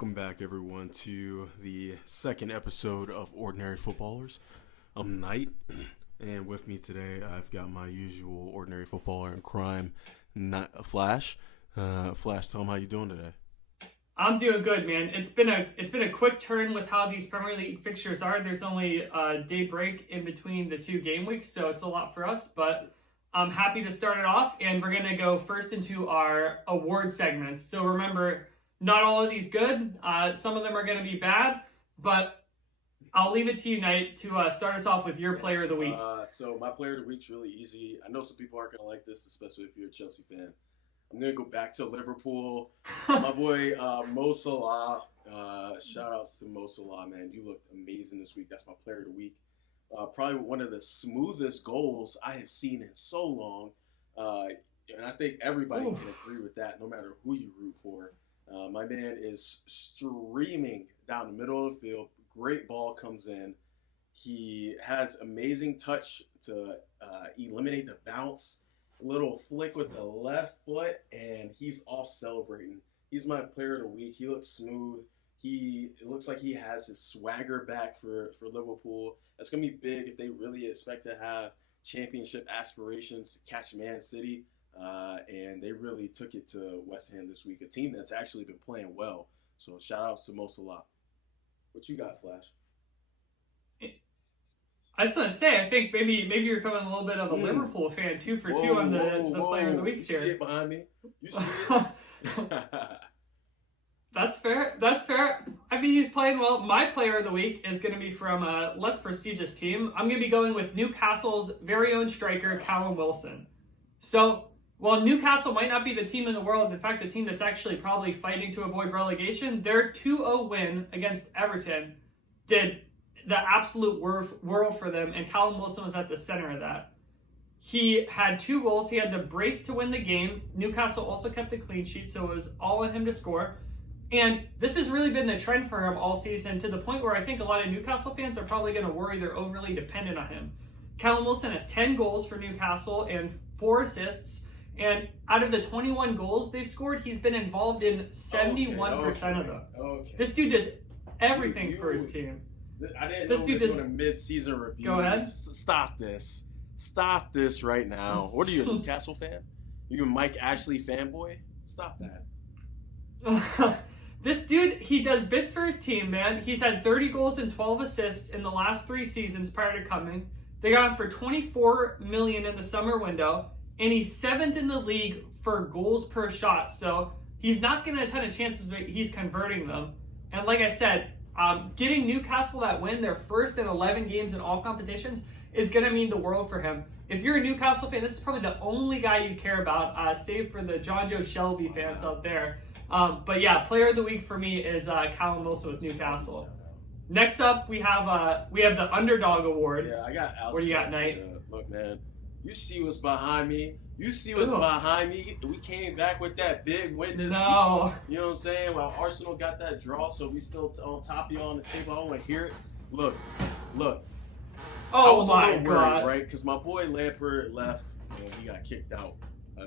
Welcome back, everyone, to the second episode of Ordinary Footballers. I'm Knight, and with me today, I've got my usual ordinary footballer in crime, Flash. Flash, tell him how you doing today. I'm doing good, man. It's been a quick turn with how these Premier League fixtures are. There's only a day break in between the two game weeks, so it's a lot for us. But I'm happy to start it off, and we're gonna go first into our award segments. So remember, not all of these good. Some of them are gonna be bad, but I'll leave it to you, Knight, to start us off with your player of the week. So my player of the week's really easy. I know some people aren't gonna like this, especially if you're a Chelsea fan. I'm going to go back to Liverpool. My boy, Mo Salah. Shout outs to Mo Salah, man. You looked amazing this week. That's my player of the week. Probably one of the smoothest goals I have seen in so long. And I think everybody can agree with that, no matter who you root for. My man is streaming down the middle of the field. Great ball comes in. He has amazing touch to eliminate the bounce. Little flick with the left foot, and he's off celebrating. He's my player of the week. He looks smooth. It looks like he has his swagger back for Liverpool. That's going to be big if they really expect to have championship aspirations to catch Man City. And they really took it to West Ham this week, a team that's actually been playing well. So shout outs to Mo Salah. What you got, Flash? I just want to say, I think maybe you're becoming a little bit of a Liverpool fan, 2 for 2 on the player of the week here. You see it behind me? You see it? That's fair. I mean, he's playing well. My player of the week is going to be from a less prestigious team. I'm going to be going with Newcastle's very own striker, Callum Wilson. So, while Newcastle might not be the team in the world, in fact, the team that's actually probably fighting to avoid relegation, their 2-0 win against Everton did the absolute world for them, and Callum Wilson was at the center of that. He had 2 goals. He had the brace to win the game. Newcastle also kept a clean sheet, so it was all on him to score. And this has really been the trend for him all season, to the point where I think a lot of Newcastle fans are probably going to worry they're overly dependent on him. Callum Wilson has 10 goals for Newcastle and 4 assists. And out of the 21 goals they've scored, he's been involved in 71% of them. Okay. This dude does everything for his team. I didn't know we were doing a mid-season review. Go ahead. Stop this. Stop this right now. What are you, a Newcastle fan? You a Mike Ashley fanboy? Stop that. This dude, he does bits for his team, man. He's had 30 goals and 12 assists in the last 3 seasons prior to coming. They got him for $24 million in the summer window, and he's 7th in the league for goals per shot. So he's not getting a ton of chances, but he's converting them. And like I said, getting Newcastle that win, their first in 11 games in all competitions, is going to mean the world for him. If you're a Newcastle fan, this is probably the only guy you care about, save for the John Joe Shelby fans out there. But yeah, player of the week for me is Callum Wilson with Newcastle. Next up, we have the Underdog Award. Yeah, I got Alston. What do you got, Knight? Look, man, you see what's behind me. Behind me. We came back with that big win this week. You know what I'm saying? Well, Arsenal got that draw, so we still on top of y'all on the table. I don't want to hear it. Look. Oh my God! Worried, right? Because my boy Lampard left and he got kicked out.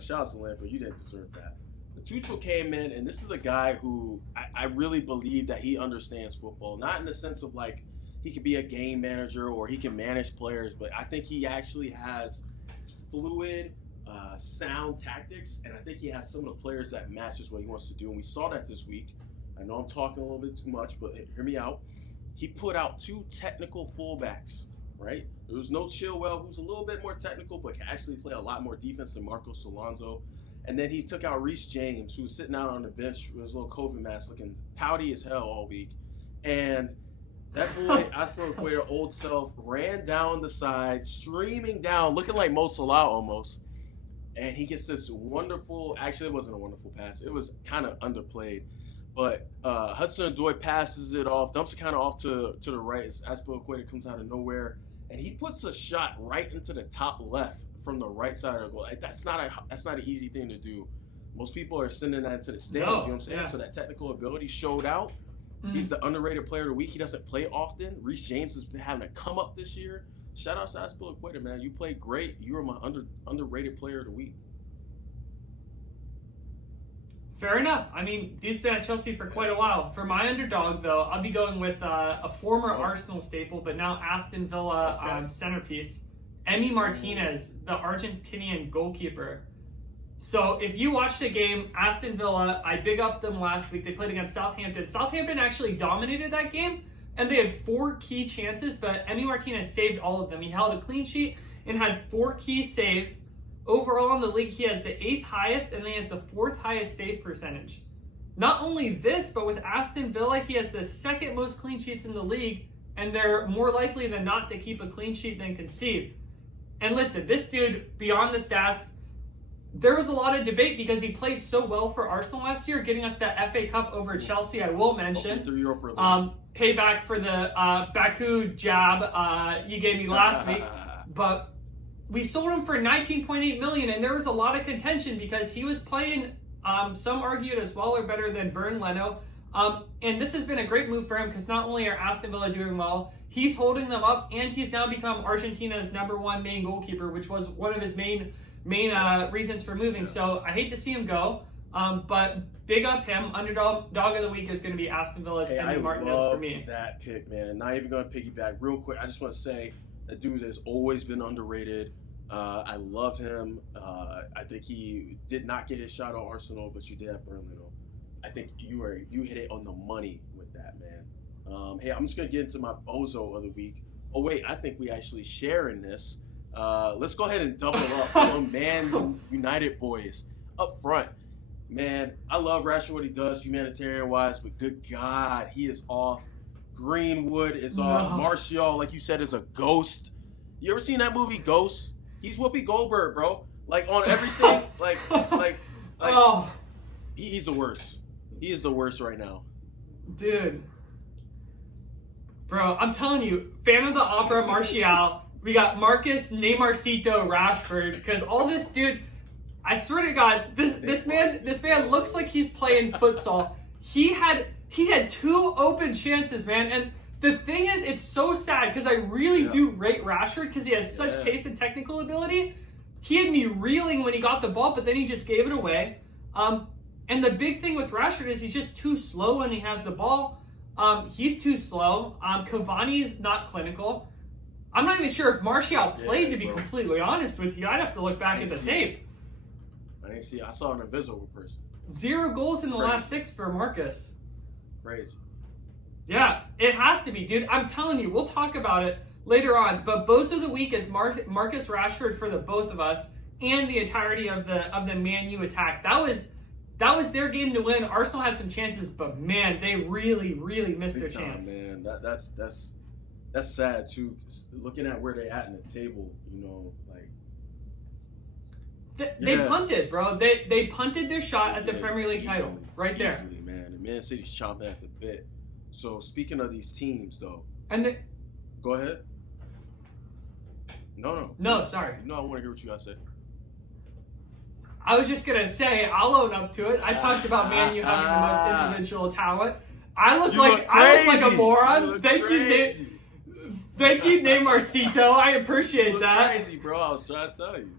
Shout out to Lampard. You didn't deserve that. But Tuchel came in, and this is a guy who I really believe that he understands football. Not in the sense of like he could be a game manager or he can manage players, but I think he actually has fluid, sound tactics, and I think he has some of the players that matches what he wants to do, and we saw that this week. I know I'm talking a little bit too much, but hear me out. He put out 2 technical fullbacks, right? There was no Chilwell, who's a little bit more technical, but can actually play a lot more defense than Marcos Alonso. And then he took out Reece James, who was sitting out on the bench with his little COVID mask, looking pouty as hell all week. And that boy, Aspilicueta, old self, ran down the side, streaming down, looking like Mo Salah almost. And he gets this wonderful, actually it wasn't a wonderful pass. It was kind of underplayed. But Hudson-Odoi passes it off, dumps it kind of off to the right as Aspilicueta comes out of nowhere. And he puts a shot right into the top left from the right side of the goal. That's not an easy thing to do. Most people are sending that to the stands, you know what I'm saying? Yeah. So that technical ability showed out. Mm-hmm. He's the underrated player of the week. He doesn't play often. Reece James has been having a come up this year. Shout out to Aspilicueta, man. You played great. You were my underrated player of the week. Fair enough. I mean, dude's been at Chelsea for quite a while. For my underdog, though, I'll be going with a former Arsenal staple, but now Aston Villa centerpiece, Emi Martinez, the Argentinian goalkeeper. So if you watched the game, Aston Villa, I big up them last week. They played against Southampton. Southampton actually dominated that game, and they had 4 key chances, but Emi Martinez saved all of them. He held a clean sheet and had 4 key saves. Overall in the league, he has the 8th highest, and then he has the 4th highest save percentage. Not only this, but with Aston Villa, he has the 2nd most clean sheets in the league, and they're more likely than not to keep a clean sheet than concede. And listen, this dude, beyond the stats, there was a lot of debate because he played so well for Arsenal last year, getting us that FA Cup over Chelsea, I will mention. Payback for the Baku jab you gave me last week. But we sold him for $19.8 million, and there was a lot of contention because he was playing, some argued, as well or better than Bernd Leno. And this has been a great move for him because not only are Aston Villa doing well, he's holding them up, and he's now become Argentina's #1 main goalkeeper, which was one of his main reasons for moving. So I hate to see him go, but big up him. Underdog of the week is going to be Aston Villa's Emi Martinez for me. I love that pick, man. Not even going to piggyback real quick. I just want to say that dude has always been underrated. I love him. I think he did not get his shot on Arsenal, but you did at Burnley. I think you hit it on the money with that, man. Hey, I'm just gonna get into my bozo of the week. Oh wait, I think we actually sharing this. Let's go ahead and double up on Man United boys up front. Man, I love Rashford, what he does humanitarian wise, but good God, he is off. Greenwood is off. Martial, like you said, is a ghost. You ever seen that movie Ghost? He's Whoopi Goldberg, bro. Like on everything. He's the worst. He is the worst right now. Dude. Bro, I'm telling you, fan of the opera, Martial. We got Marcus Neymarcito Rashford. Because all this dude, I swear to God, this man looks like he's playing futsal. He had 2 open chances, man. And the thing is, it's so sad because I really do rate Rashford because he has such pace and technical ability. He had me reeling when he got the ball, but then he just gave it away. And the big thing with Rashford is he's just too slow when he has the ball. He's too slow. Cavani's not clinical. I'm not even sure if Martial played, to be completely honest with you. I'd have to look back at the tape. I didn't see. I saw an invisible person. 0 goals in the last 6 for Marcus. Crazy. Yeah, it has to be, dude. I'm telling you, we'll talk about it later on. But Bozo of the week is Marcus Rashford for the both of us and the entirety of the Man U attack. That was their game to win. Arsenal had some chances, but man, they really missed their chance. Man, that's sad too. Looking at where they at in the table, they punted, bro. They punted their shot at the Premier League title right there. Easily, man. And Man City's chomping at the bit. So speaking of these teams, though, go ahead. No, sorry. No, I want to hear what you guys say. I was just gonna say I'll own up to it. I talked about Man U having the most individual talent. I look like a moron. Thank you, Neymarcito. I appreciate that. Crazy, bro. I was trying to tell you.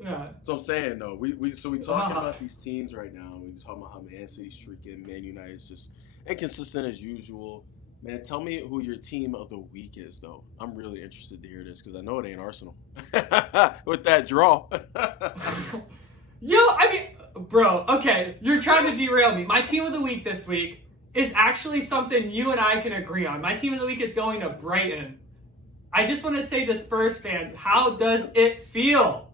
Yeah. So I'm saying though, we talking about these teams right now. We talking about how Man City's streaking, Man United is just inconsistent as usual. Man, tell me who your team of the week is, though. I'm really interested to hear this because I know it ain't Arsenal with that draw. Bro, okay, you're trying to derail me. My team of the week this week is actually something you and I can agree on. My team of the week is going to Brighton. I just want to say to Spurs fans, how does it feel?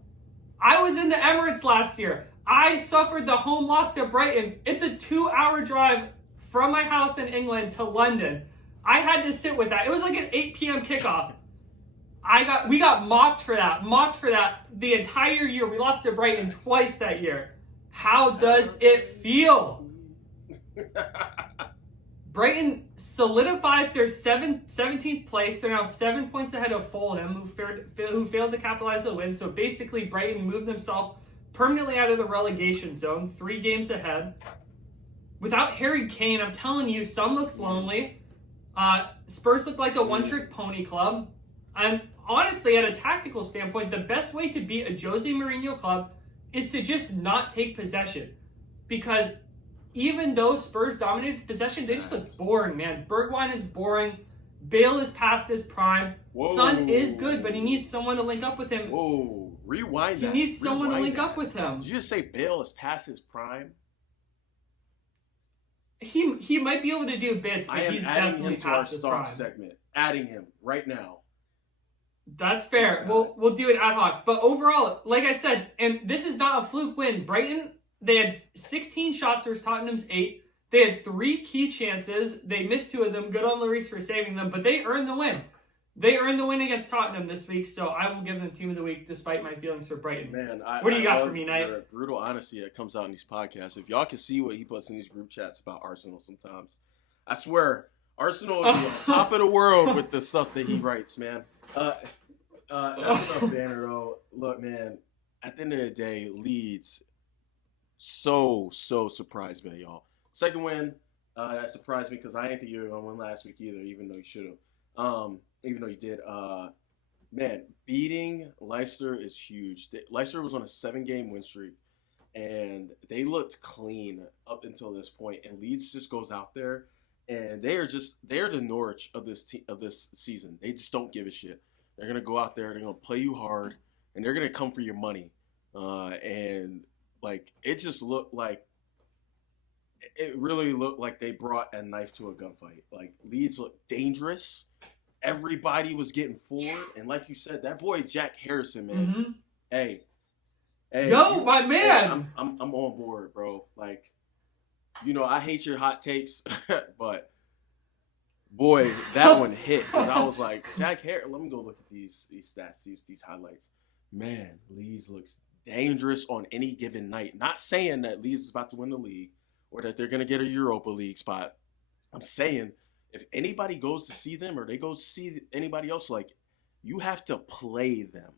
I was in the Emirates last year. I suffered the home loss to Brighton. It's a 2-hour drive from my house in England to London. I had to sit with that. It was like an 8 p.m. kickoff. We got mocked for that the entire year. We lost to Brighton twice that year. How does it feel? Brighton solidifies their 17th place. They're now 7 points ahead of Fulham, who failed to capitalize the win. So basically, Brighton moved themselves permanently out of the relegation zone, 3 games ahead. Without Harry Kane, I'm telling you, Son looks lonely. Spurs look like a one-trick pony club. And honestly, at a tactical standpoint, the best way to beat a Jose Mourinho club is to just not take possession. Because even though Spurs dominated the possession, they just look boring, man. Bergwijn is boring. Bale is past his prime. Whoa. Son is good, but he needs someone to link up with him. Whoa, rewind that. He needs someone to link up with him. Did you just say Bale is past his prime? He might be able to do bits, but I am he's adding definitely him to our past his stonk prime. segment. Adding him right now. That's fair. We'll do it ad hoc. But overall, like I said, and this is not a fluke win. Brighton, they had 16 shots versus Tottenham's 8. They had 3 key chances. They missed 2 of them. Good on Lloris for saving them, but they earned the win. They earned the win against Tottenham this week, so I will give them Team of the Week despite my feelings for Brighton. Man, what do you got love for me, Knight? The brutal honesty that comes out in these podcasts. If y'all can see what he puts in these group chats about Arsenal sometimes, I swear, Arsenal would be on top of the world with the stuff that he writes, man. That's enough banner, though. Look, man, at the end of the day, Leeds so surprised me, y'all. Second win, that surprised me because I didn't think you were going to win last week either, even though you should have. Even though you did. Man, beating Leicester is huge. Leicester was on a 7-game win streak, and they looked clean up until this point. And Leeds just goes out there, and they're the Norwich of this season. They just don't give a shit. They're gonna go out there, they're gonna play you hard, and they're gonna come for your money. And like it just looked like. It really looked like they brought a knife to a gunfight. Like Leeds looked dangerous. Everybody was getting forward, and like you said, that boy Jack Harrison, man. Mm-hmm. Hey, my man. Hey, I'm on board, bro. Like, you know, I hate your hot takes, but boy, that one hit because I was like, Jack Harrison. Let me go look at these stats, these highlights. Man, Leeds looks dangerous on any given night. Not saying that Leeds is about to win the league or that they're gonna get a Europa League spot. I'm saying, if anybody goes to see them or they go see anybody else, like, you have to play them.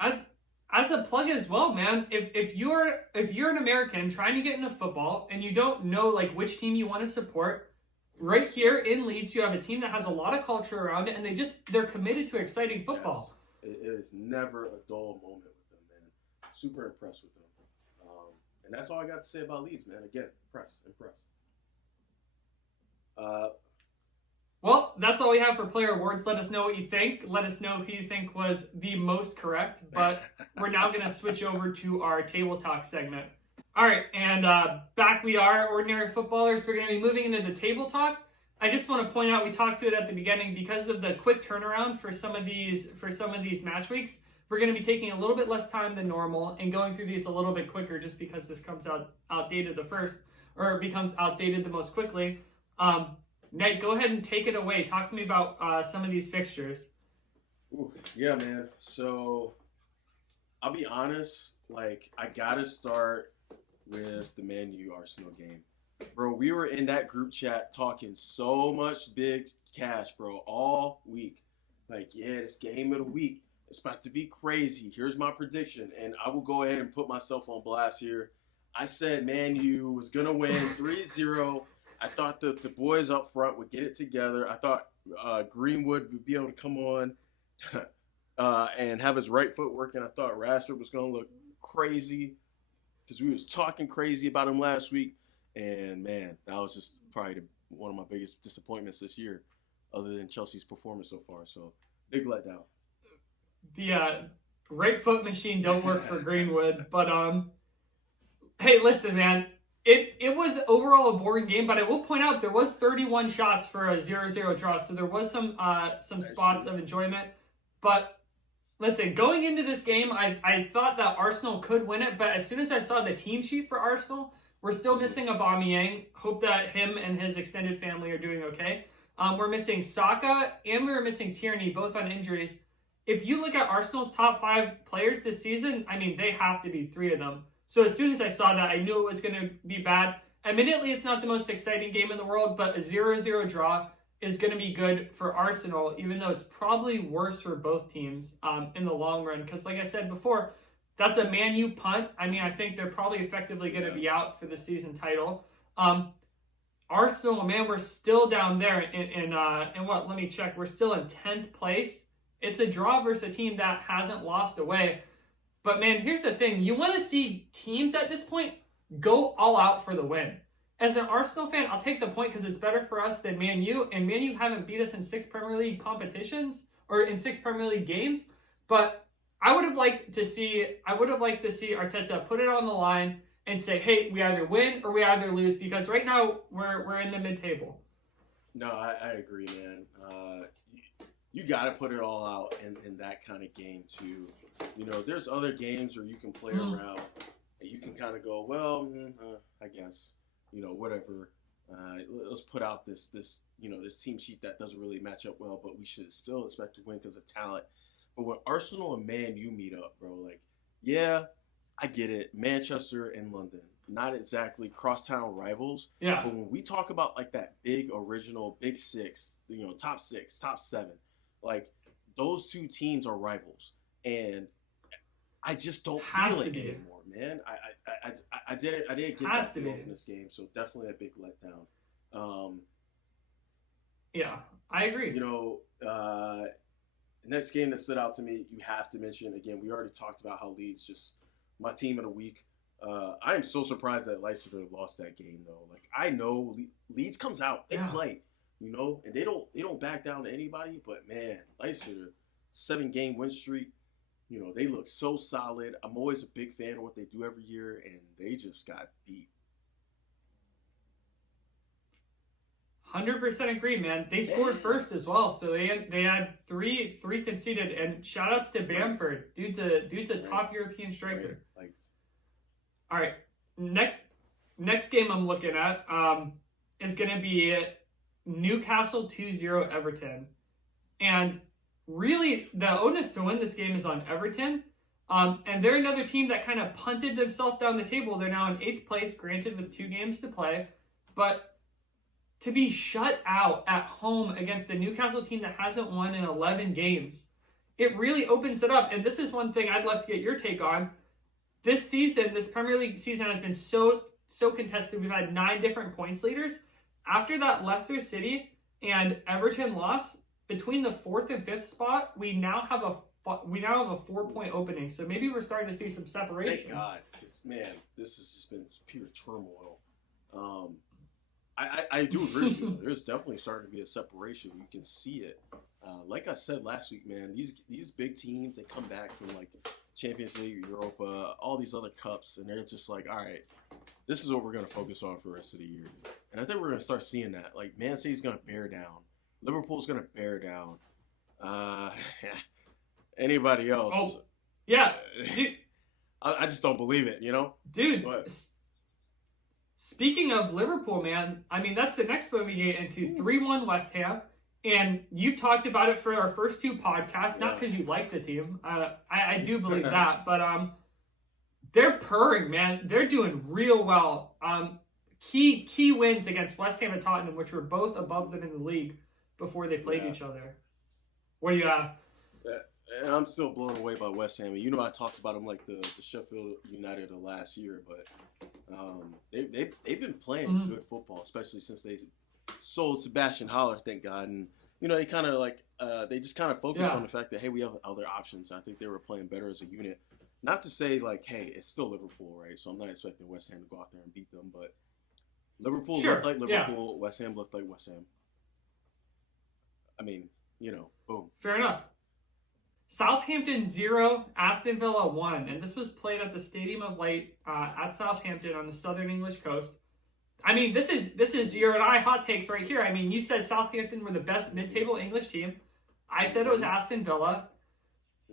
As a plug as well, man, if you're an American trying to get into football and you don't know like which team you want to support, right here in Leeds you have a team that has a lot of culture around it, and they're committed to exciting football. Yes. It is never a dull moment with them, man. Super impressed with them. And that's all I got to say about Leeds, man. Again, impressed. Well, that's all we have for player awards. Let us know what you think. Let us know who you think was the most correct. But we're now going to switch over to our table talk segment. All right, and back we are, ordinary footballers. We're going to be moving into the table talk. I just want to point out, we talked to it at the beginning, because of the quick turnaround for some of these match weeks. We're going to be taking a little bit less time than normal and going through these a little bit quicker, just because this comes out outdated it becomes outdated the most quickly. Nate, go ahead and take it away. Talk to me about some of these fixtures. Ooh, yeah, man. So I'll be honest, like, I gotta start with the Man U Arsenal game. Bro, we were in that group chat talking so much big cash, bro, all week. Like, yeah, this game of the week, it's about to be crazy. Here's my prediction. And I will go ahead and put myself on blast here. I said Man U was going to win 3-0. I thought that the boys up front would get it together. I thought Greenwood would be able to come on and have his right foot working. I thought Rashford was going to look crazy because we was talking crazy about him last week. And, man, that was just probably one of my biggest disappointments this year, other than Chelsea's performance so far. So, big letdown. The right foot machine don't work for Greenwood. But, hey, listen, man. It was overall a boring game, but I will point out there was 31 shots for a 0-0 draw, so there was some spots of enjoyment. But listen, going into this game, I thought that Arsenal could win it, but as soon as I saw the team sheet for Arsenal, we're still missing Aubameyang. Hope that him and his extended family are doing okay. We're missing Saka, and we were missing Tierney, both on injuries. If you look at Arsenal's top 5 players this season, I mean, they have to be 3 of them. So as soon as I saw that, I knew it was going to be bad. Admittedly, it's not the most exciting game in the world, but a 0-0 draw is going to be good for Arsenal, even though it's probably worse for both teams in the long run. Because like I said before, that's a Man U punt. I mean, I think they're probably effectively going to be out for the season title. Arsenal, man, we're still down there in what? Let me check. We're still in 10th place. It's a draw versus a team that hasn't lost away. But, man, here's the thing. You want to see teams at this point go all out for the win. As an Arsenal fan, I'll take the point because it's better for us than Man U, and Man U haven't beat us in 6 Premier League competitions or in 6 Premier League games. But I would have liked to see Arteta put it on the line and say, "Hey, we either win or we either lose," because right now we're in the mid-table. No, I agree, man. You got to put it all out in that kind of game too. You know, there's other games where you can play around and you can kind of go, well, I guess, you know, whatever. Let's put out this team sheet that doesn't really match up well, but we should still expect to win because of talent. But when Arsenal and Man U meet up, bro, like, yeah, I get it. Manchester and London, not exactly crosstown rivals. Yeah. But when we talk about like that big original Big Six, you know, top 6, top 7, like those two teams are rivals, and I just don't feel it anymore, man. I didn't get that feel in this game, so definitely a big letdown. Yeah, I agree. You know, the next game that stood out to me, you have to mention again. We already talked about how Leeds just my team of the week. I am so surprised that Leicester lost that game though. Like I know Leeds comes out, they play, you know, and they don't back down to anybody. But man, Leicester 7-game win streak. You know, they look so solid. I'm always a big fan of what they do every year, and they just got beat. 100% agree, man. They scored first as well, so they had three conceded. And shout outs to Bamford. Dude's a top European striker. Like, all right, next game I'm looking at is gonna be Newcastle 2-0 Everton, and really the onus to win this game is on Everton. And they're another team that kind of punted themselves down the table. They're now in 8th place, granted with 2 games to play, but to be shut out at home against a Newcastle team that hasn't won in 11 games, it really opens it up. And this is one thing I'd love to get your take on. This season, this Premier League season has been so contested. We've had 9 different points leaders. After that Leicester City and Everton loss, between the 4th and 5th spot, we now have a 4-point opening. So maybe we're starting to see some separation. Thank God. This has just been pure turmoil. I do agree with you. There's definitely starting to be a separation. You can see it. Like I said last week, man, these big teams, they come back from like Champions League, Europa, all these other cups, and they're just like, all right, this is what we're going to focus on for the rest of the year. And I think we're going to start seeing that. Like, Man City's going to bear down. Liverpool's going to bear down. Anybody else? Oh, yeah. Dude, I just don't believe it, you know? Dude, speaking of Liverpool, man, I mean, that's the next one we get into. 3-1 West Ham. And you've talked about it for our first 2 podcasts, not because you like the team. I do believe that. But they're purring, man. They're doing real well. Key wins against West Ham and Tottenham, which were both above them in the league before they played each other. What do you have? And I'm still blown away by West Ham. You know, I talked about them like the Sheffield United of last year, but they've been playing good football, especially since they sold Sebastian Haller, thank God. And you know, they kind of like they just kind of focused on the fact that hey, we have other options. I think they were playing better as a unit. Not to say like, hey, it's still Liverpool, right? So I'm not expecting West Ham to go out there and beat them, but Liverpool looked like Liverpool. West Ham looked like West Ham. I mean, you know, boom. Fair enough. Southampton 0, Aston Villa 1, and this was played at the Stadium of Light at Southampton on the southern English coast. I mean, this is your and I hot takes right here. I mean, you said Southampton were the best mid-table English team. I said it was Aston Villa.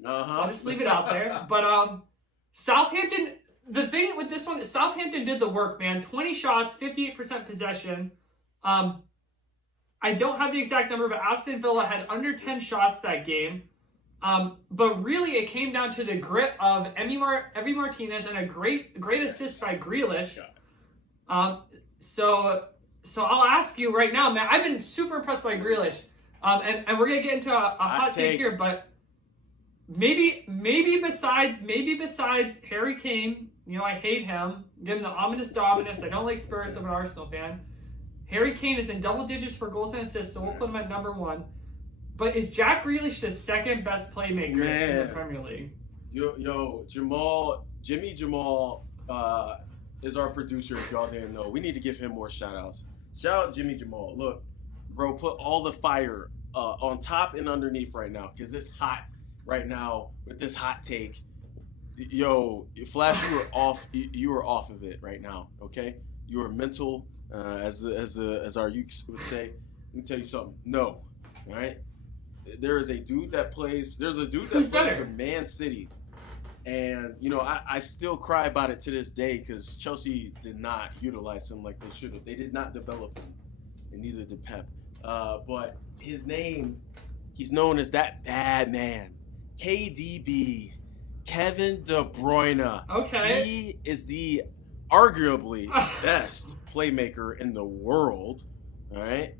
I'll just leave it out there. But Southampton, the thing with this one is Southampton did the work, man. 20 shots, 58% possession. I don't have the exact number, but Aston Villa had under 10 shots that game. But really, it came down to the grit of Emi Martinez and a great assist by Grealish. So I'll ask you right now, man. I've been super impressed by Grealish. And we're gonna get into a hot take here, but maybe besides Harry Kane, you know, I hate him. Give him the ominous dominus. I don't like Spurs. I'm an Arsenal fan. Harry Kane is in double digits for goals and assists, so we'll put him at number 1. But is Jack Grealish the second best playmaker in the Premier League? Jimmy Jamal, is our producer. If y'all didn't know, we need to give him more shout outs. Shout out Jimmy Jamal. Look, bro, put all the fire on top and underneath right now because it's hot right now with this hot take. Yo, Flash, you are off. You are off of it right now. Okay, you are mental, as our youths would say. Let me tell you something. No, all right. There's a dude that plays for Man City, and I still cry about it to this day because Chelsea did not utilize him like they should have. They did not develop him, and neither did Pep. But his name, he's known as that bad man, KDB. Kevin De Bruyne. Okay. He is the arguably best playmaker in the world. All right.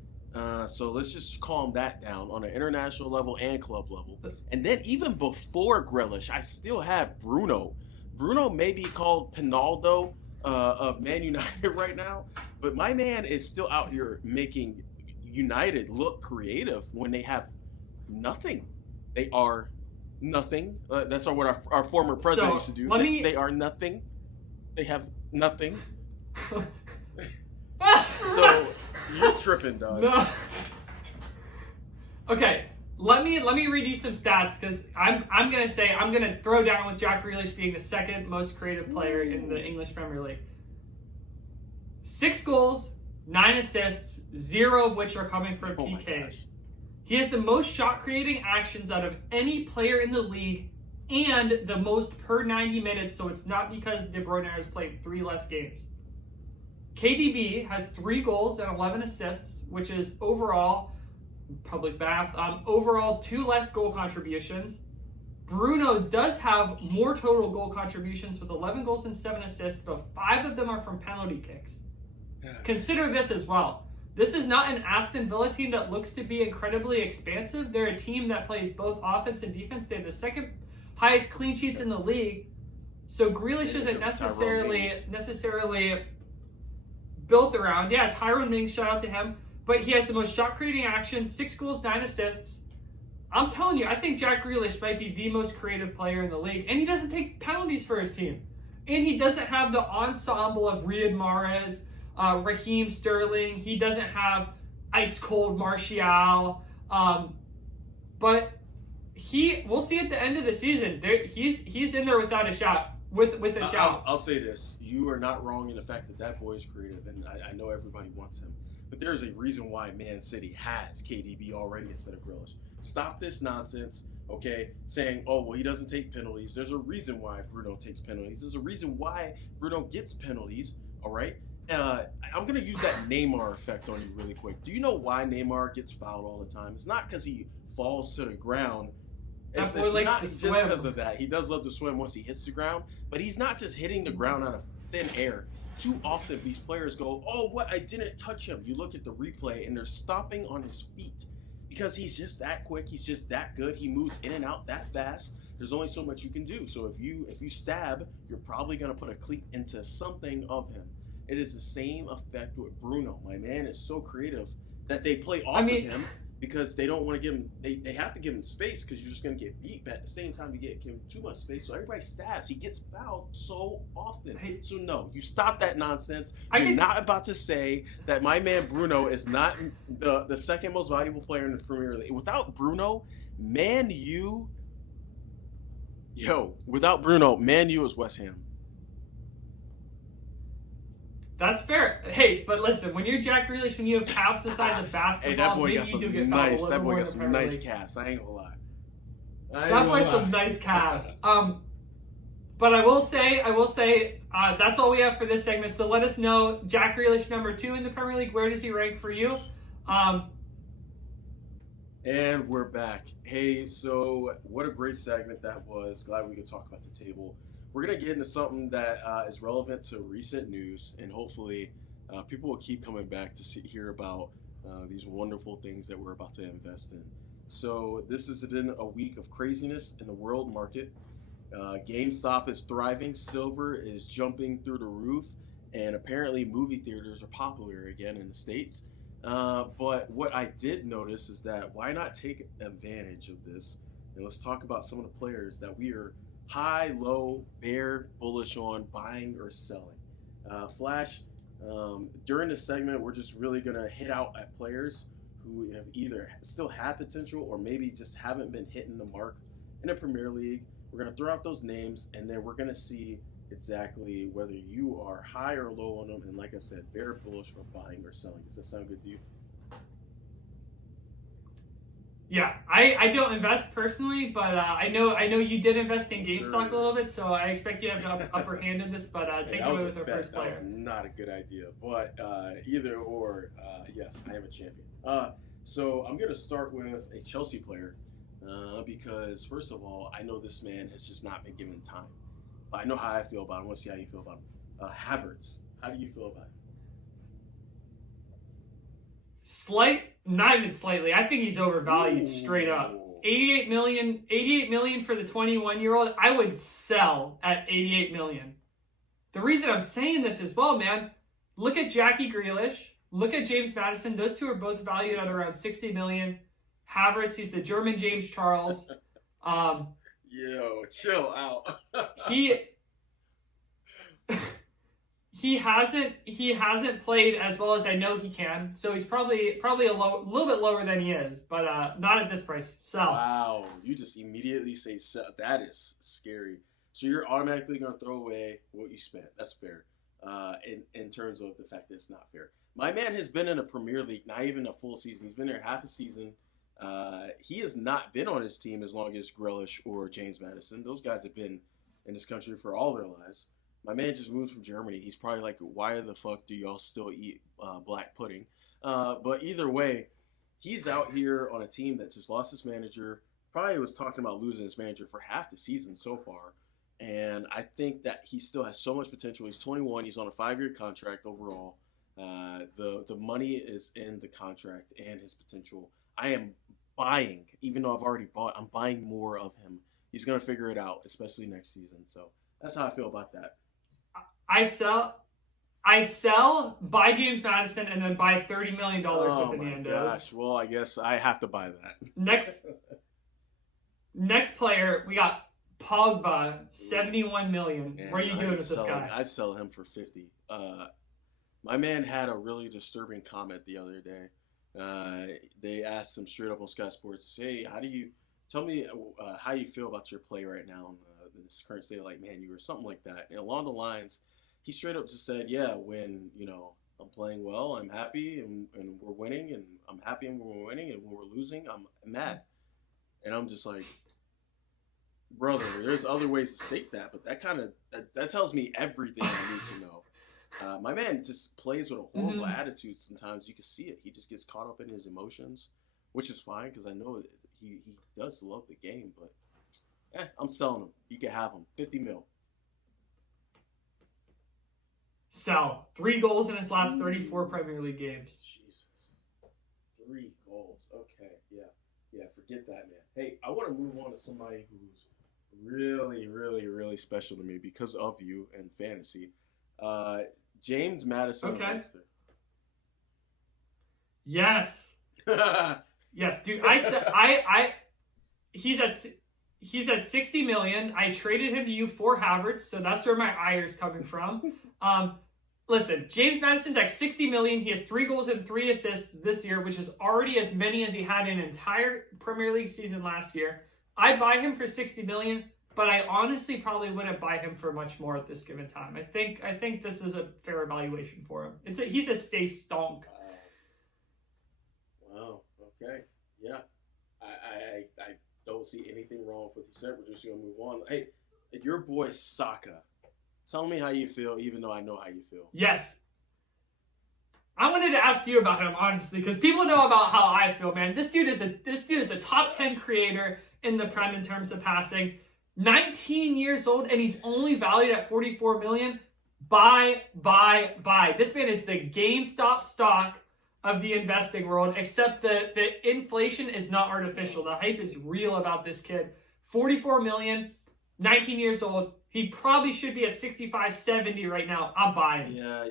So let's just calm that down on an international level and club level. And then even before Grealish, I still have Bruno. Bruno may be called Pinaldo of Man United right now, but my man is still out here making United look creative when they have nothing. They are nothing. That's what our former president used to do. They are nothing. They have nothing. So you're tripping, dog. No. Okay, let me read you some stats because I'm gonna throw down with Jack Grealish being the second most creative player in the English Premier League. 6 goals, 9 assists, 0 of which are coming from PKs. He has the most shot-creating actions out of any player in the league and the most per 90 minutes, so it's not because De Bruyne has played 3 less games. KDB has 3 goals and 11 assists, which is overall, overall 2 less goal contributions. Bruno does have more total goal contributions with 11 goals and 7 assists, but 5 of them are from penalty kicks. Consider this as well. This is not an Aston Villa team that looks to be incredibly expansive. They're a team that plays both offense and defense. They have the second highest clean sheets in the league. So Grealish isn't necessarily built around. Yeah, Tyrone Mings, shout out to him. But he has the most shot-creating actions, 6 goals, 9 assists. I'm telling you, I think Jack Grealish might be the most creative player in the league. And he doesn't take penalties for his team. And he doesn't have the ensemble of Riyad Mahrez, Raheem Sterling. He doesn't have ice-cold Martial. But we'll see at the end of the season. He's in there without a shout. With a shout. I'll say this. You are not wrong in the fact that boy is creative, and I know everybody wants him. But there's a reason why Man City has KDB already instead of Grealish. Stop this nonsense, okay? Saying, oh, well, he doesn't take penalties. There's a reason why Bruno takes penalties. There's a reason why Bruno gets penalties, all right? I'm going to use that Neymar effect on you really quick. Do you know why Neymar gets fouled all the time? It's not because he falls to the ground. It's not just because of that. He does love to swim once he hits the ground, but he's not just hitting the ground out of thin air. Too often, these players go, oh, what? I didn't touch him. You look at the replay, and they're stomping on his feet because he's just that quick. He's just that good. He moves in and out that fast. There's only so much you can do. So if you stab, you're probably going to put a cleat into something of him. It is the same effect with Bruno. My man is so creative that they play off of him because they don't want to give him, they have to give him space because you're just going to get beat. But at the same time, you give him too much space. So everybody stabs. He gets fouled so often. So no, you stop that nonsense. You're not about to say that my man Bruno is not the second most valuable player in the Premier League. Without Bruno, Man U is West Ham. That's fair. Hey, but listen, when you're Jack Grealish, when you have calves the size of basketballs, maybe you do get fouled a little more in the Premier League. That boy got some nice calves. I ain't gonna lie. That boy has some nice calves. But I will say, that's all we have for this segment. So let us know, Jack Grealish, number 2 in the Premier League. Where does he rank for you? And we're back. Hey, so what a great segment that was. Glad we could talk about the table. We're going to get into something that is relevant to recent news, and hopefully people will keep coming back to hear about these wonderful things that we're about to invest in. So this has been a week of craziness in the world market. GameStop is thriving, silver is jumping through the roof, and apparently movie theaters are popular again in the States. But what I did notice is that why not take advantage of this? And let's talk about some of the players that we are high, low, bear, bullish on, buying or selling. Flash, during this segment, we're just really going to hit out at players who have either still had potential or maybe just haven't been hitting the mark in the Premier League. We're going to throw out those names, and then we're going to see exactly whether you are high or low on them. And like I said, bear, bullish, or buying or selling. Does that sound good to you? Yeah, I don't invest personally, but I know you did invest in GameStop a little bit, so I expect you to have the upper hand in this. But take it away with our first player. That was not a good idea, but either or, yes, I am a champion. So I'm going to start with a Chelsea player because, first of all, I know this man has just not been given time. But I know how I feel about him. I want to see how you feel about him. Havertz, how do you feel about him? Not even slightly. I think he's overvalued straight up. 88 million for the 21-year-old. I would sell at 88 million. The reason I'm saying this as well, man, look at Jackie Grealish, look at James Maddison. Those two are both valued at around 60 million. Havertz, he's the German James Charles. Yo, chill out. He hasn't played as well as I know he can, so he's probably a little bit lower than he is, but not at this price. Sell. Wow, you just immediately say sell. That is scary. So you're automatically going to throw away what you spent. That's fair. In terms of the fact that it's not fair. My man has been in a Premier League, not even a full season. He's been there half a season. He has not been on his team as long as Grealish or James Maddison. Those guys have been in this country for all their lives. My man just moved from Germany. He's probably like, why the fuck do y'all still eat black pudding? But either way, he's out here on a team that just lost his manager. Probably was talking about losing his manager for half the season so far. And I think that he still has so much potential. He's 21. He's on a 5-year contract overall. The money is in the contract and his potential. I am buying, even though I've already bought, I'm buying more of him. He's going to figure it out, especially next season. So that's how I feel about that. I sell, buy James Maddison, and then buy $30 million with the Nando's. Oh my gosh, well, I guess I have to buy that. Next player, we got Pogba, 71 million. Man, what are you doing with this guy? I'd sell him for 50. My man had a really disturbing comment the other day. They asked him straight up on Sky Sports, hey, tell me how you feel about your play right now in this current state of like Man U or something like that. And along the lines, he straight up just said, yeah, when, I'm playing well, I'm happy and we're winning, and I'm happy when we're winning, and when we're losing, I'm mad. And I'm just like, brother, there's other ways to state that, but that tells me everything I need to know. My man just plays with a horrible attitude sometimes. You can see it. He just gets caught up in his emotions, which is fine because I know that he does love the game, but I'm selling him. You can have him. 50 mil. Sell. 3 goals in his last 34 Premier League games. Jesus. 3 goals. Okay. Yeah, forget that, man. Hey, I want to move on to somebody who's really, really, really special to me because of you and fantasy. James Maddison. Okay. Yes. Yes, dude. He's at 60 million. I traded him to you for Havertz, so that's where my ire is coming from. Listen, James Maddison's at 60 million. He has 3 goals and 3 assists this year, which is already as many as he had in an entire Premier League season last year. I'd buy him for 60 million, but I honestly probably wouldn't buy him for much more at this given time. I think this is a fair evaluation for him. He's a stay stonk. Wow. Okay. Yeah. I don't see anything wrong with what you said. We're just gonna move on. Hey, your boy Saka. Tell me how you feel, even though I know how you feel. Yes. I wanted to ask you about him, honestly, because people know about how I feel, man. This dude is a top 10 creator in the Prem in terms of passing. 19 years old, and he's only valued at 44 million. Buy. This man is the GameStop stock of the investing world, except the inflation is not artificial. The hype is real about this kid. 44 million, 19 years old. He probably should be at 65, 70 right now. I'm buying. Yeah,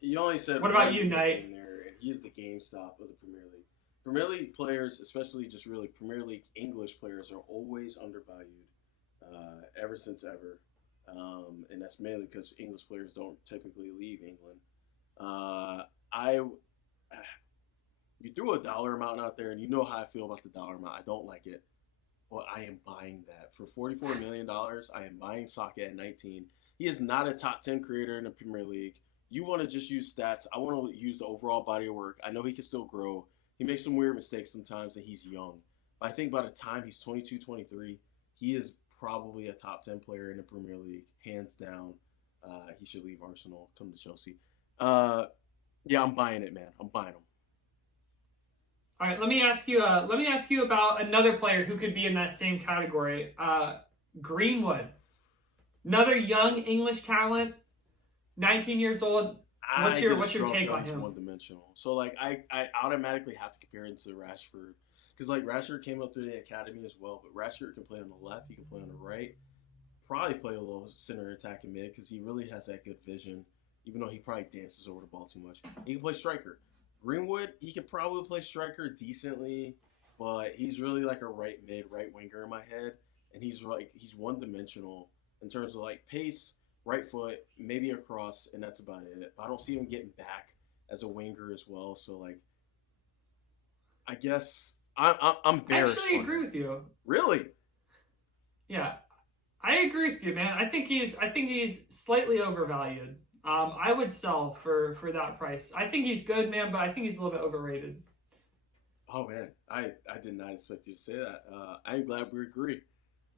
you only said. What about you, Knight? He is the GameStop of the Premier League. Premier League players, especially just really Premier League English players, are always undervalued, ever since ever. and that's mainly because English players don't typically leave England. I you threw a dollar amount out there, and you know how I feel about the dollar amount. I don't like it, but I am buying that for $44 million. I am buying Saka at 19. He is not a top 10 creator in the Premier League. You want to just use stats. I want to use the overall body of work. I know he can still grow. He makes some weird mistakes sometimes, and he's young. But I think by the time he's 22, 23, he is probably a top 10 player in the Premier League, hands down. He should leave Arsenal, come to Chelsea. Yeah, I'm buying it, man. I'm buying him. All right, let me ask you about another player who could be in that same category. Greenwood, another young English talent, 19 years old. What's your take on him? One-dimensional. So like I automatically have to compare him to Rashford because like Rashford came up through the academy as well, but Rashford can play on the left, he can play on the right, probably play a little center attacking mid because he really has that good vision. Even though he probably dances over the ball too much, he can play striker. Greenwood, he could probably play striker decently, but he's really like a right mid, right winger in my head, and he's one-dimensional in terms of like pace, right foot, maybe a cross, and that's about it. I don't see him getting back as a winger as well. So like, I guess I'm bearish. I actually agree with you. Really? Yeah, I agree with you, man. I think he's slightly overvalued. I would sell for that price. I think he's good, man, but I think he's a little bit overrated. Oh man, I did not expect you to say that. I'm glad we agree.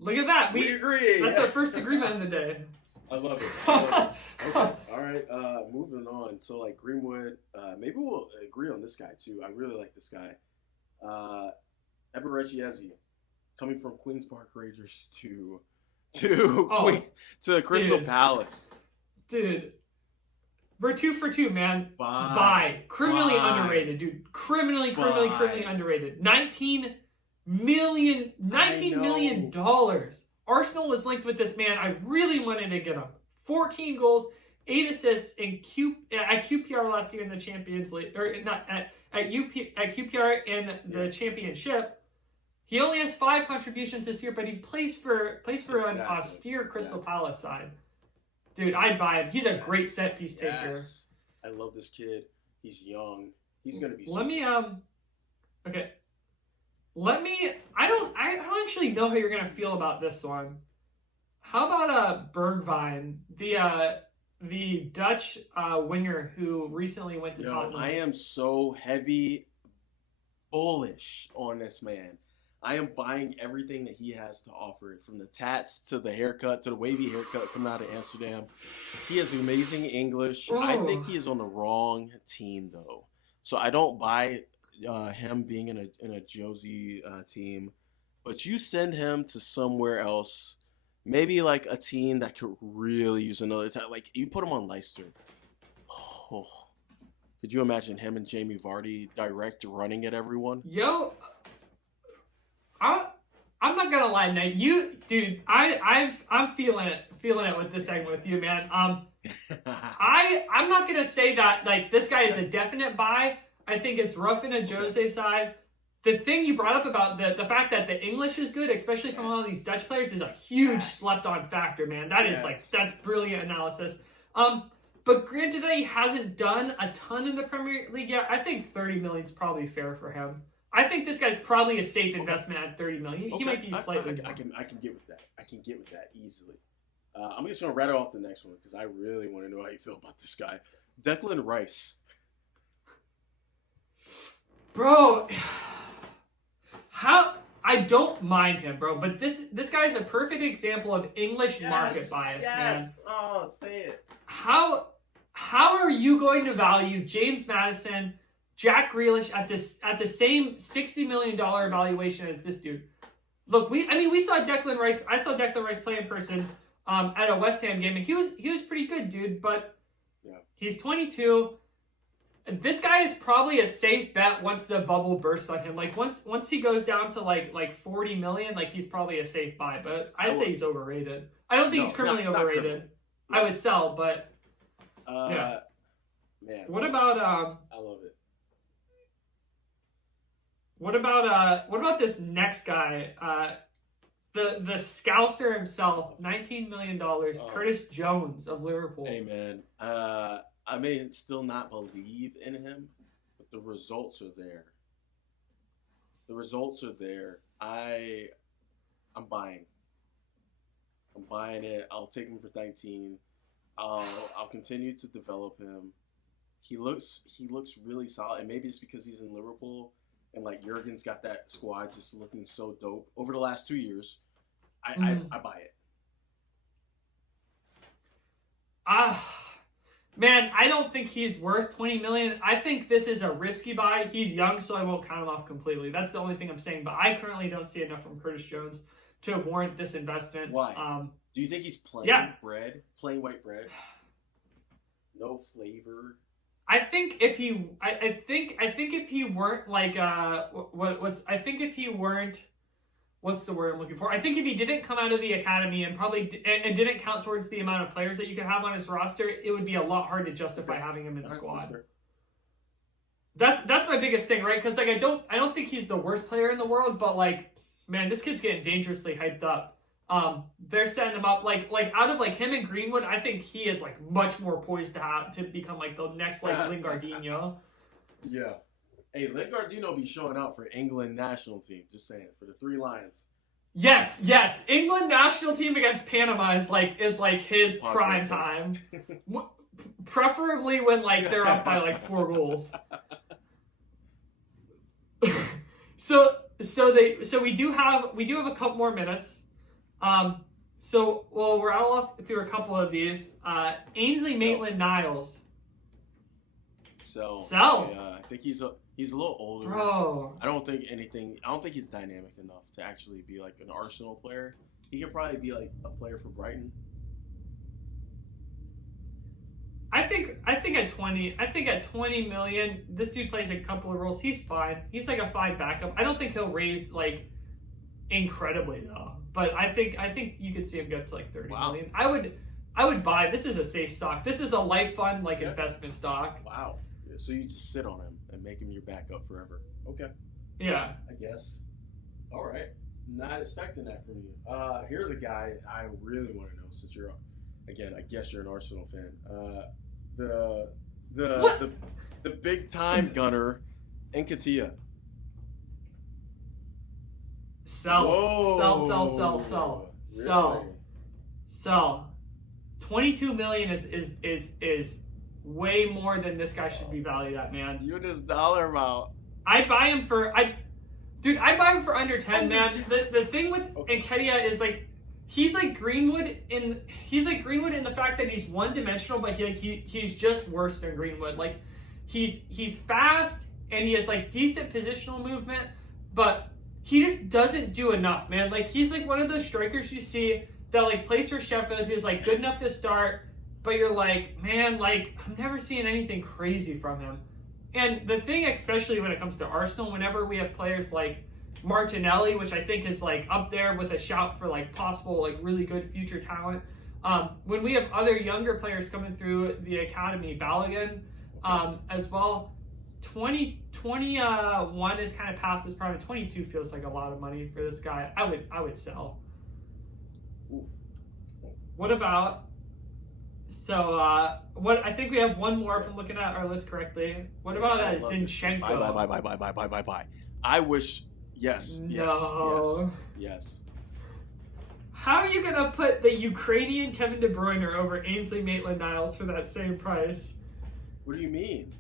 Look at that. We agree. That's our first agreement of the day. I love it. Okay. All right. Moving on. So like Greenwood, maybe we'll agree on this guy too. I really like this guy. Eberechi, coming from Queen's Park Rangers to Crystal Palace. Dude. We're 2 for 2, man. Buy. Criminally underrated, dude. Criminally underrated. $19 million. Arsenal was linked with this man. I really wanted to get him. 14 goals, 8 assists at QPR last year in the Champions League, or not at QPR in the Championship. He only has 5 contributions this year, but he plays for an austere Crystal Palace side. Dude, I'd buy him. He's a great set piece taker. Yes. I love this kid. He's young. He's gonna be. I don't actually know how you're gonna feel about this one. How about Bergwijn, the Dutch winger who recently went to Tottenham? I am so heavy bullish on this man. I am buying everything that he has to offer, from the tats to the haircut to the wavy haircut coming out of Amsterdam. He has amazing English. Oh. I think he is on the wrong team though, so I don't buy him being in a Josie team. But you send him to somewhere else, maybe like a team that could really use another time. Like you put him on Leicester. Oh, could you imagine him and Jamie Vardy direct running at everyone? Yo. I'm not gonna lie, Nate. I'm feeling it with this segment with you, man. I'm not gonna say that like this guy is a definite buy. I think it's rough in a Jose side. The thing you brought up about the fact that the English is good, especially from all of these Dutch players, is a huge slept on factor, man. That is that's brilliant analysis. But granted that he hasn't done a ton in the Premier League yet, I think 30 million is probably fair for him. I think this guy's probably a safe investment at 30 million. He might be slightly more. I can get with that. I can get with that easily. I'm just gonna rattle off the next one because I really want to know how you feel about this guy, Declan Rice. Bro, I don't mind him, bro, but this guy is a perfect example of English market bias, man. Oh, say it. How are you going to value James Maddison, Jack Grealish at the same $60 million valuation as this dude? Look, we saw Declan Rice. I saw Declan Rice play in person at a West Ham game, and he was pretty good, dude. But he's 22. This guy is probably a safe bet once the bubble bursts on him. Like once he goes down to like 40 million, like he's probably a safe buy. But I'd say he's overrated. I don't think he's criminally overrated. Criminal. I would sell, but man. What about I love it. What about this next guy? the Scouser himself, $19 million, Curtis Jones of Liverpool. Hey, man. I may still not believe in him, but the results are there. The results are there. I'm buying. I'm buying it. I'll take him for 19. I'll continue to develop him. He looks really solid, and maybe it's because he's in Liverpool and like Jurgen's got that squad just looking so dope over the last 2 years. I buy it. Man, I don't think he's worth $20 million. I think this is a risky buy. He's young, so I won't count him off completely. That's the only thing I'm saying. But I currently don't see enough from Curtis Jones to warrant this investment. Why? Do you think he's plain bread, plain white bread, no flavor? I think if he, I think if he weren't like what's the word I'm looking for? I think if he didn't come out of the academy and probably and didn't count towards the amount of players that you could have on his roster, it would be a lot hard to justify having him in the squad. That's my biggest thing, right? Because like I don't think he's the worst player in the world, but like, man, this kid's getting dangerously hyped up. They're setting him up like out of like him and Greenwood. I think he is like much more poised to become like the next like Lingardinho. Yeah. Hey, Lingardinho be showing out for England national team. Just saying, for the Three Lions. Yes. England national team against Panama is like his prime time. Preferably when like they're up by like 4 goals. So we do have a couple more minutes. We'll rattle off through a couple of these. Ainsley Maitland-Niles. Sell. Yeah, I think he's a little older. Bro. I don't think he's dynamic enough to actually be like an Arsenal player. He could probably be like a player for Brighton. I think at 20 million, this dude plays a couple of roles. He's fine. He's like a fine backup. I don't think he'll raise like incredibly though. But I think you could see him get to like 30 million. I would buy. This is a safe stock. This is a life fund like investment stock. Wow. So you just sit on him and make him your backup forever. Okay. Yeah. I guess. All right. Not expecting that from you. Here's a guy I really want to know since you're, again, I guess you're an Arsenal fan. The big time gunner, Nketiah. Sell. Really? Sell. 22 million is way more than this guy should be valued at, man. You this dollar amount. I'd buy him for under 10, man. The thing with Nketiah is like he's like Greenwood in the fact that he's one dimensional, but he's just worse than Greenwood. Like he's fast and he has like decent positional movement, but he just doesn't do enough, man. Like he's like one of those strikers you see that like plays for Sheffield who's like good enough to start, but you're like, man, like I'm never seeing anything crazy from him. And the thing, especially when it comes to Arsenal, whenever we have players like Martinelli, which I think is like up there with a shout for like possible like really good future talent. When we have other younger players coming through the academy, Balogun as well. 21 is kind of past his prime. 22 feels like a lot of money for this guy. I would sell. Ooh. What about? So I think we have one more if I'm looking at our list correctly. What about Zinchenko? Bye. I wish. Yes. No. Yes. How are you gonna put the Ukrainian Kevin De Bruyne over Ainsley Maitland-Niles for that same price? What do you mean?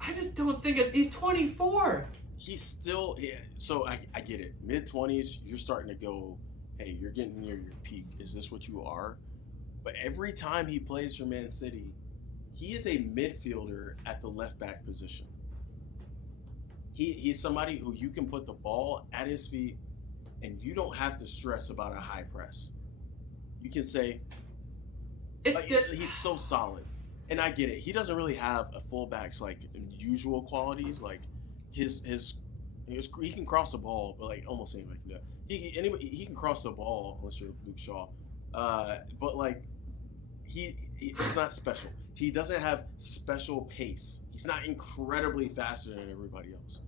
I just don't think he's 24. He's still, so I get it. Mid-20s, you're starting to go, hey, you're getting near your peak. Is this what you are? But every time he plays for Man City, he is a midfielder at the left back position. He's somebody who you can put the ball at his feet and you don't have to stress about a high press. You can say, he's so solid. And I get it. He doesn't really have a fullback's like usual qualities. Like he can cross the ball, but like almost anybody can do it. He can cross the ball unless you're Luke Shaw. But like it's not special. He doesn't have special pace. He's not incredibly faster than everybody else.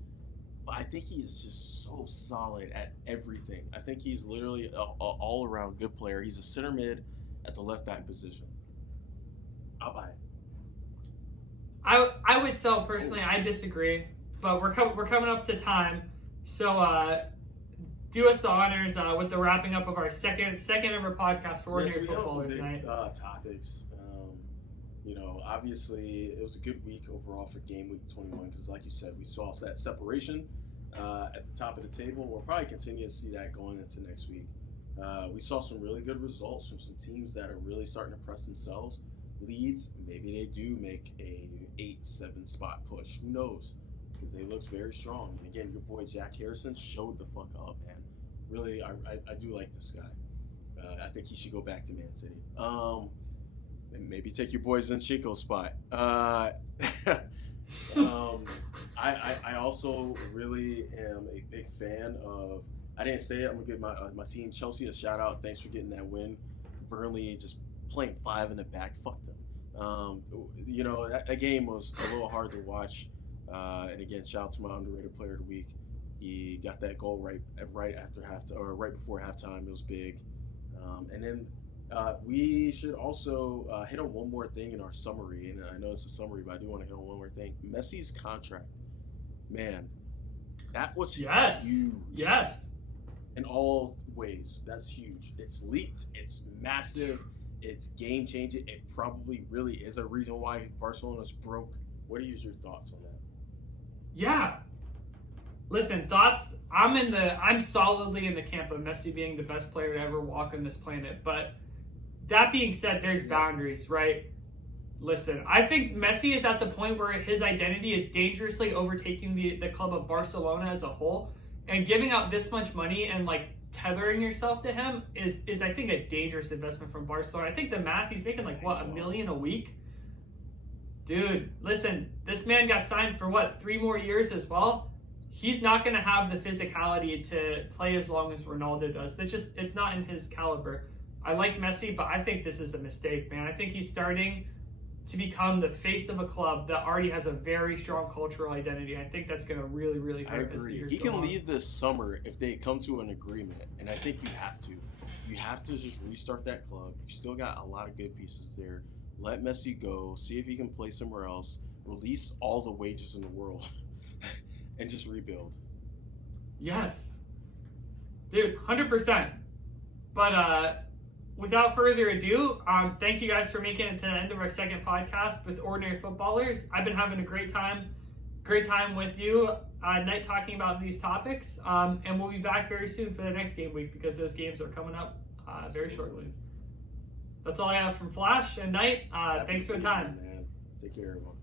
but I think he is just so solid at everything. I think he's literally a all-around good player. He's a center mid at the left back position. I'll buy it. I would sell personally. I disagree, but we're coming up to time, so do us the honors with the wrapping up of our second ever podcast for Ordinary Footballers Night. Topics. Obviously it was a good week overall for game week 21 because, like you said, we saw that separation at the top of the table. We'll probably continue to see that going into next week. We saw some really good results from some teams that are really starting to press themselves. Leeds, maybe they do make a 8-7 spot push. Who knows? Because they look very strong. And again, your boy Jack Harrison showed the fuck up, man. Really, I do like this guy. I think he should go back to Man City. And maybe take your boy Zinchenko's spot. I also really am a big fan of. I didn't say it. I'm gonna give my team Chelsea a shout out. Thanks for getting that win. Burnley just playing 5 in the back. Fuck them. That game was a little hard to watch. And again, shout out to my underrated player of the week. He got that goal right after halftime, or right before halftime. It was big. And then we should also hit on one more thing in our summary. And I know it's a summary, but I do want to hit on one more thing. Messi's contract, man, that was huge. Yes. In all ways, that's huge. It's leaked. It's massive. It's game changing. It probably really is a reason why Barcelona's broke. What are your thoughts on that? Yeah. Listen, thoughts. I'm solidly in the camp of Messi being the best player to ever walk on this planet. But that being said, there's boundaries, right? Listen, I think Messi is at the point where his identity is dangerously overtaking the club of Barcelona as a whole, and giving out this much money and tethering yourself to him is I think a dangerous investment from Barcelona. I think the math, he's making $1 million a week. Dude, listen, this man got signed for 3 more years as well. He's not going to have the physicality to play as long as Ronaldo does. It's not in his caliber. I like Messi, but I think this is a mistake, man. I think he's starting to become the face of a club that already has a very strong cultural identity. I think that's going to really, really hurt. I agree. He can leave this summer if they come to an agreement, and I think you have to. You have to just restart that club. You still got a lot of good pieces there. Let Messi go. See if he can play somewhere else. Release all the wages in the world, and just rebuild. Yes, dude, 100%. But without further ado, thank you guys for making it to the end of our second podcast with Ordinary Footballers. I've been having a great time with you, Night, talking about these topics. And we'll be back very soon for the next game week because those games are coming up very shortly. That's all I have from Flash and Night. Thanks for the time. Man. Take care, everyone.